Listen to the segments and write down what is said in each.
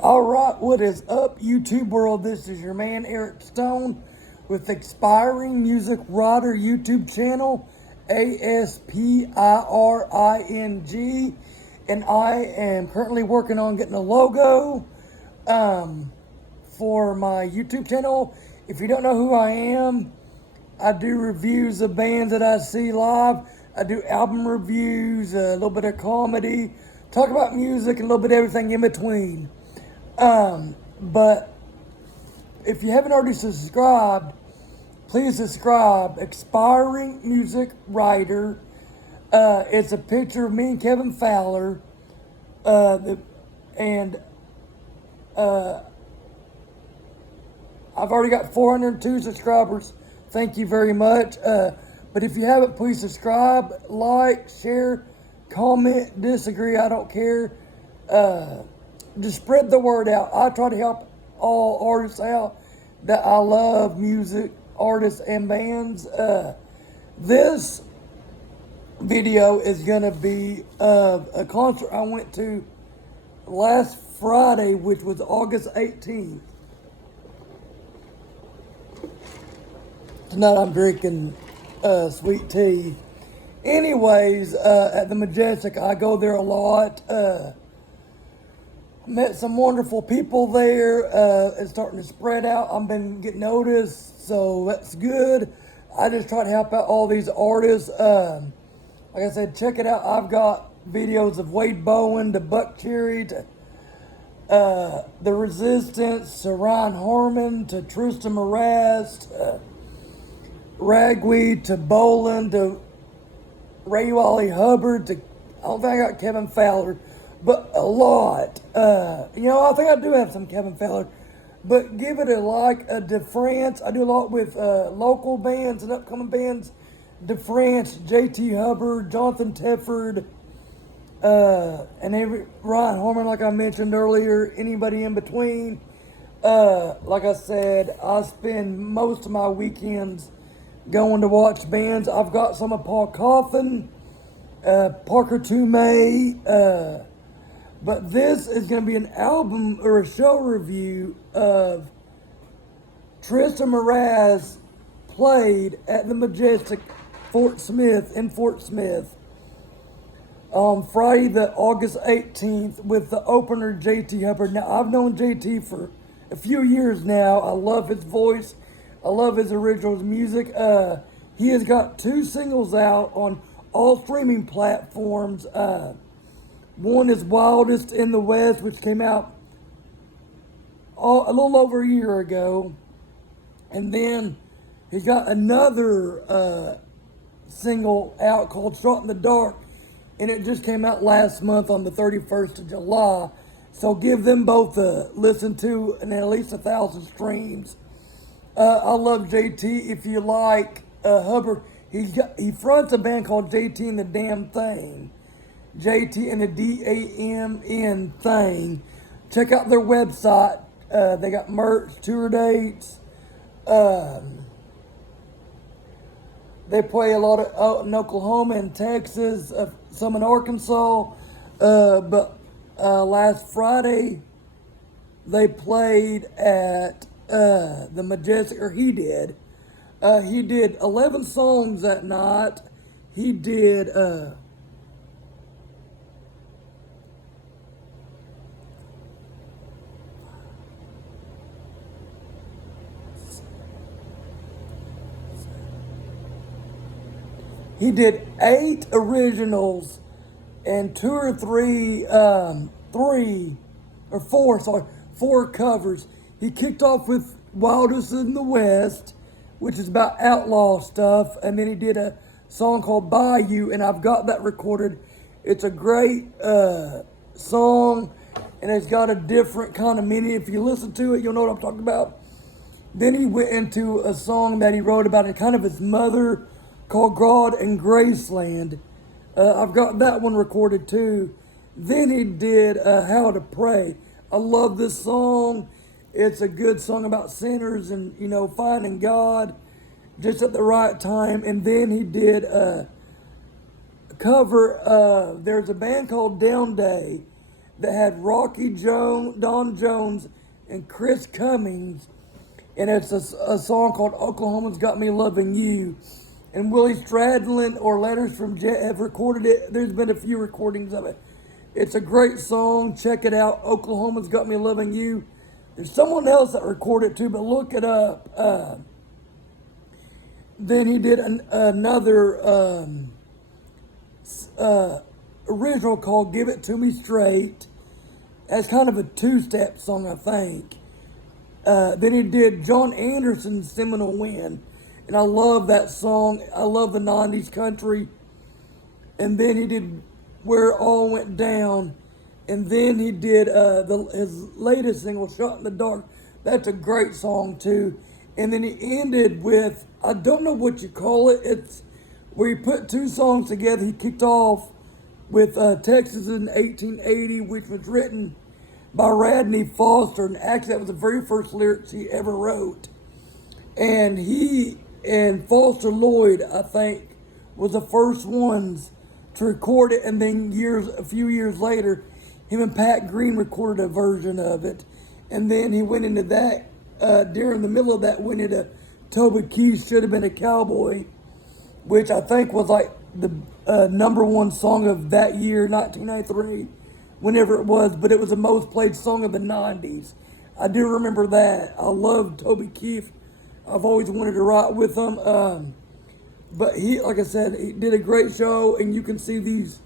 All right, what is up, YouTube world? This is your man Eric Stone with Expiring Music Writer YouTube channel, ASPIRING, and I am currently working on getting a logo for my YouTube channel. If you don't know who I am, I do reviews of bands that I see live. I do album reviews, a little bit of comedy, talk about music, and a little bit of everything in between. But if you haven't already subscribed, please subscribe. Expiring Music Writer. It's a picture of me and Kevin Fowler. And I've already got 402 subscribers. Thank you very much. But if you haven't, please subscribe, like, share, comment, disagree, I don't care. Just spread the word out. I try to help all artists out that I love music, artists, and bands. This video is going to be of a concert I went to last Friday, which was August 18th. Tonight I'm drinking sweet tea. Anyways, at the Majestic, I go there a lot. Met some wonderful people there. It's starting to spread out. I've been getting noticed, so that's good. I just try to help out all these artists. Like I said, check it out. I've got videos of Wade Bowen to Buck Cherry to The Resistance to Ryan Harmon to Triston Marez to Ragweed to Boland to Ray Wally Hubbard to, I don't think I got Kevin Fowler, but a lot. I think I do have some Kevin Fowler, but give it a DeFrance. I do a lot with local bands and upcoming bands. DeFrance, JT Hubbard, Jonathan Tefford, and Ryan Harmon, like I mentioned earlier, anybody in between. Like I said, I spend most of my weekends going to watch bands. I've got some of Paul Coffin, Parker Toomey, but this is going to be an album or a show review of Triston Marez played at the Majestic Fort Smith on Friday the August 18th with the opener JT Hubbard. Now, I've known JT for a few years now. I love his voice. I love his original music. He has got 2 singles out on all streaming platforms. One is Wildest in the West, which came out a little over a year ago. And then he's got another single out called Shot in the Dark. And it just came out last month on the 31st of July. So give them both a listen to and at least 1,000 streams. I love JT. If you like Hubbard, he fronts a band called JT and the Damn Thing. JT and the DAMN Thing. Check out their website. They got merch, tour dates. They play a lot out in Oklahoma and Texas, some in Arkansas. But last Friday, they played at the Majestic, or he did. He did 11 songs that night. He did he did 8 originals and 2 or 3 4 covers. He kicked off with Wildest in the West, which is about outlaw stuff, and then he did a song called Bayou, and I've got that recorded. It's a great song, and it's got a different kind of meaning. If you listen to it, you'll know what I'm talking about. Then he went into a song that he wrote about it, kind of his mother, called God and Graceland. I've got that one recorded too. Then he did How to Pray. I love this song. It's a good song about sinners and, finding God just at the right time. And then he did a cover. There's a band called Down Day that had Don Jones, and Chris Cummings, and it's a song called "Oklahoma's Got Me Loving You." And Willie Stradlin or Letters from Jet have recorded it. There's been a few recordings of it. It's a great song. Check it out. "Oklahoma's Got Me Loving You." There's someone else that recorded it too, but look it up. Then he did another original called "Give It To Me Straight." That's kind of a two-step song, I think. Then he did John Anderson's "Seminole Wind," and I love that song. I love the 90s country. And then he did "Where It All Went Down," and then he did his latest single, "Shot in the Dark." That's a great song too. And then he ended with, I don't know what you call it. It's where he put two songs together. He kicked off with Texas in 1880, which was written by Radney Foster. And actually, that was the very first lyrics he ever wrote. And he and Foster Lloyd, I think, was the first ones to record it. And then a few years later, him and Pat Green recorded a version of it. And then he went into that. During the middle of that, went into Toby Keith's "Should Have Been a Cowboy," which I think was like the number one song of that year, 1993, whenever it was. But it was the most played song of the 90s. I do remember that. I love Toby Keith. I've always wanted to write with him. But he, like I said, he did a great show, and you can see these,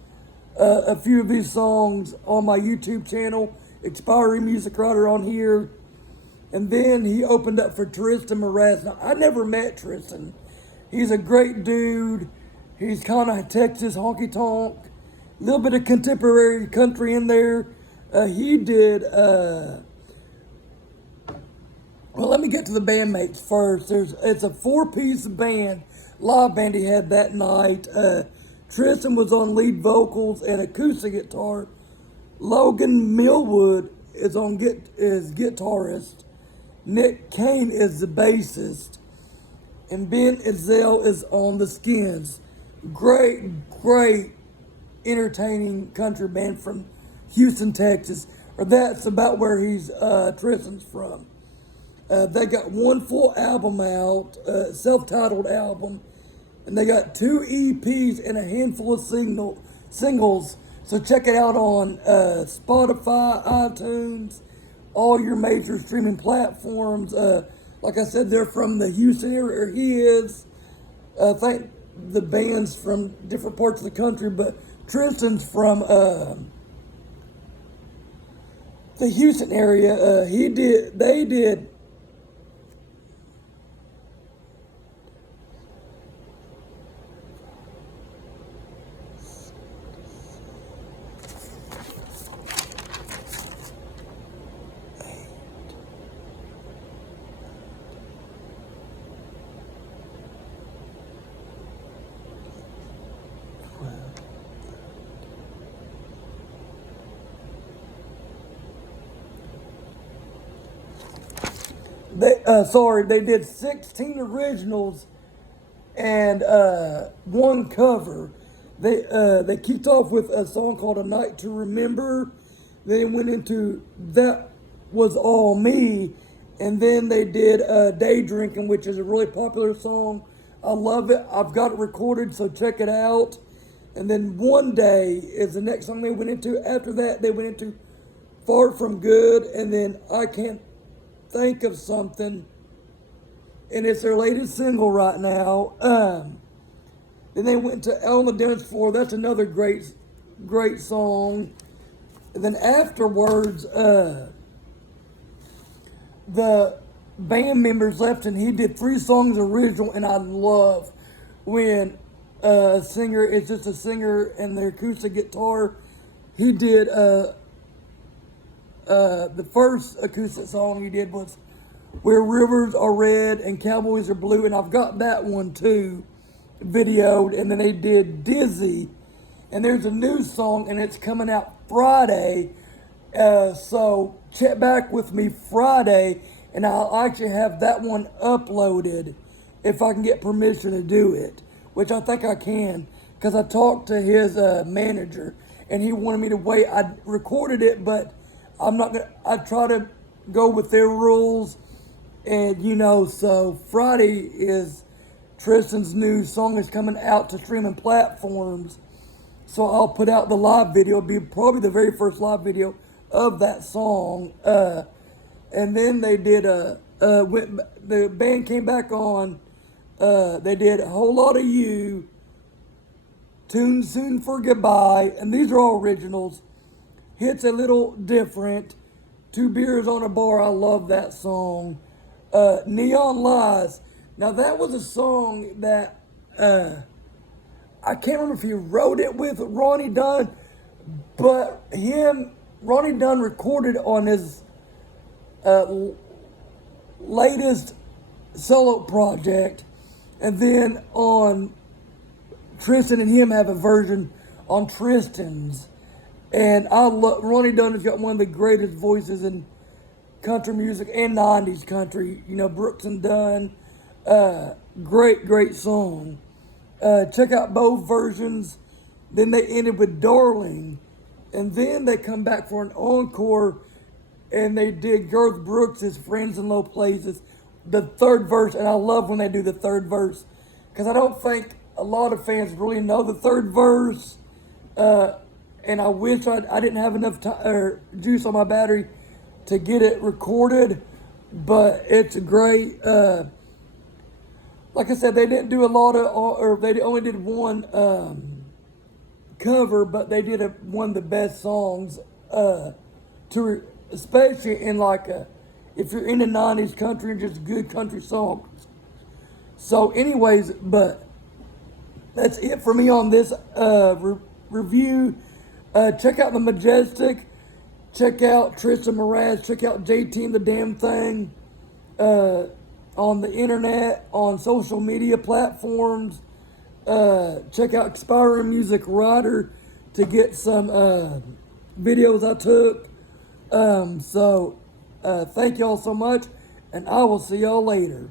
a few of these songs on my YouTube channel, Expiring Music Writer on here. And then he opened up for Triston Marez. Now, I never met Triston. He's a great dude. He's kind of Texas honky-tonk. A little bit of contemporary country in there. He did, well, let me get to the bandmates first. It's a four-piece band, live band he had that night. Triston was on lead vocals and acoustic guitar. Logan Millwood is guitarist. Nick Kane is the bassist, and Ben Ezell is on the Skins. Great, entertaining country band from Houston, Texas. Or that's about where Triston's from. They got one full album out, self-titled album, and they got 2 EPs and a handful of singles. So check it out on Spotify, iTunes, all your major streaming platforms. Like I said, they're from the Houston area, or he is. I think the band's from different parts of the country, but Triston's from the Houston area. They did they did 16 originals and one cover. They kicked off with a song called "A Night to Remember." They went into "That Was All Me," and then they did "Day Drinking," which is a really popular song. I love it. I've got it recorded, so check it out. And then "One Day" is the next song they went into. After that, they went into "Far From Good," and then "I Can't Think of Something," and it's their latest single right now. Then they went to "On the Dance Floor." That's another great song. And then afterwards, the band members left, and he did 3 songs original. And I love when a singer is just a singer and their acoustic guitar. He did the first acoustic song he did was "Where Rivers Are Red and Cowboys Are Blue," and I've got that one too videoed. And then they did "Dizzy," and there's a new song, and it's coming out Friday. So check back with me Friday, and I'll actually have that one uploaded if I can get permission to do it, which I think I can, because I talked to his manager, and he wanted me to wait. I recorded it, but I'm not gonna. I try to go with their rules, and so Friday is Triston's new song is coming out to streaming platforms. So I'll put out the live video. It'll be probably the very first live video of that song. And then they did the band came back on. They did A Whole Lot of You, Tune Soon for Goodbye, and these are all originals. Hits a Little Different, Two Beers on a Bar, I love that song. Neon Lies. Now that was a song that I can't remember if he wrote it with Ronnie Dunn, but Ronnie Dunn recorded on his latest solo project, and then on Triston and him have a version on Triston's. And I love Ronnie Dunn has got one of the greatest voices in country music and 90s country. Brooks and Dunn. Great song. Check out both versions. Then they ended with Darling. And then they come back for an encore and they did Garth Brooks' Friends in Low Places, the third verse. And I love when they do the third verse because I don't think a lot of fans really know the third verse. And I wish I didn't have enough juice on my battery to get it recorded, but it's great. Like I said, they didn't do a lot of, or they only did one cover, but they did one of the best songs, especially in if you're into 90s country and just good country songs. So anyways, but that's it for me on this review. Check out The Majestic. Check out Triston Marez. Check out JT and the Damn Thing on the internet, on social media platforms. Check out Expiring Music Writer to get some videos I took. Thank y'all so much, and I will see y'all later.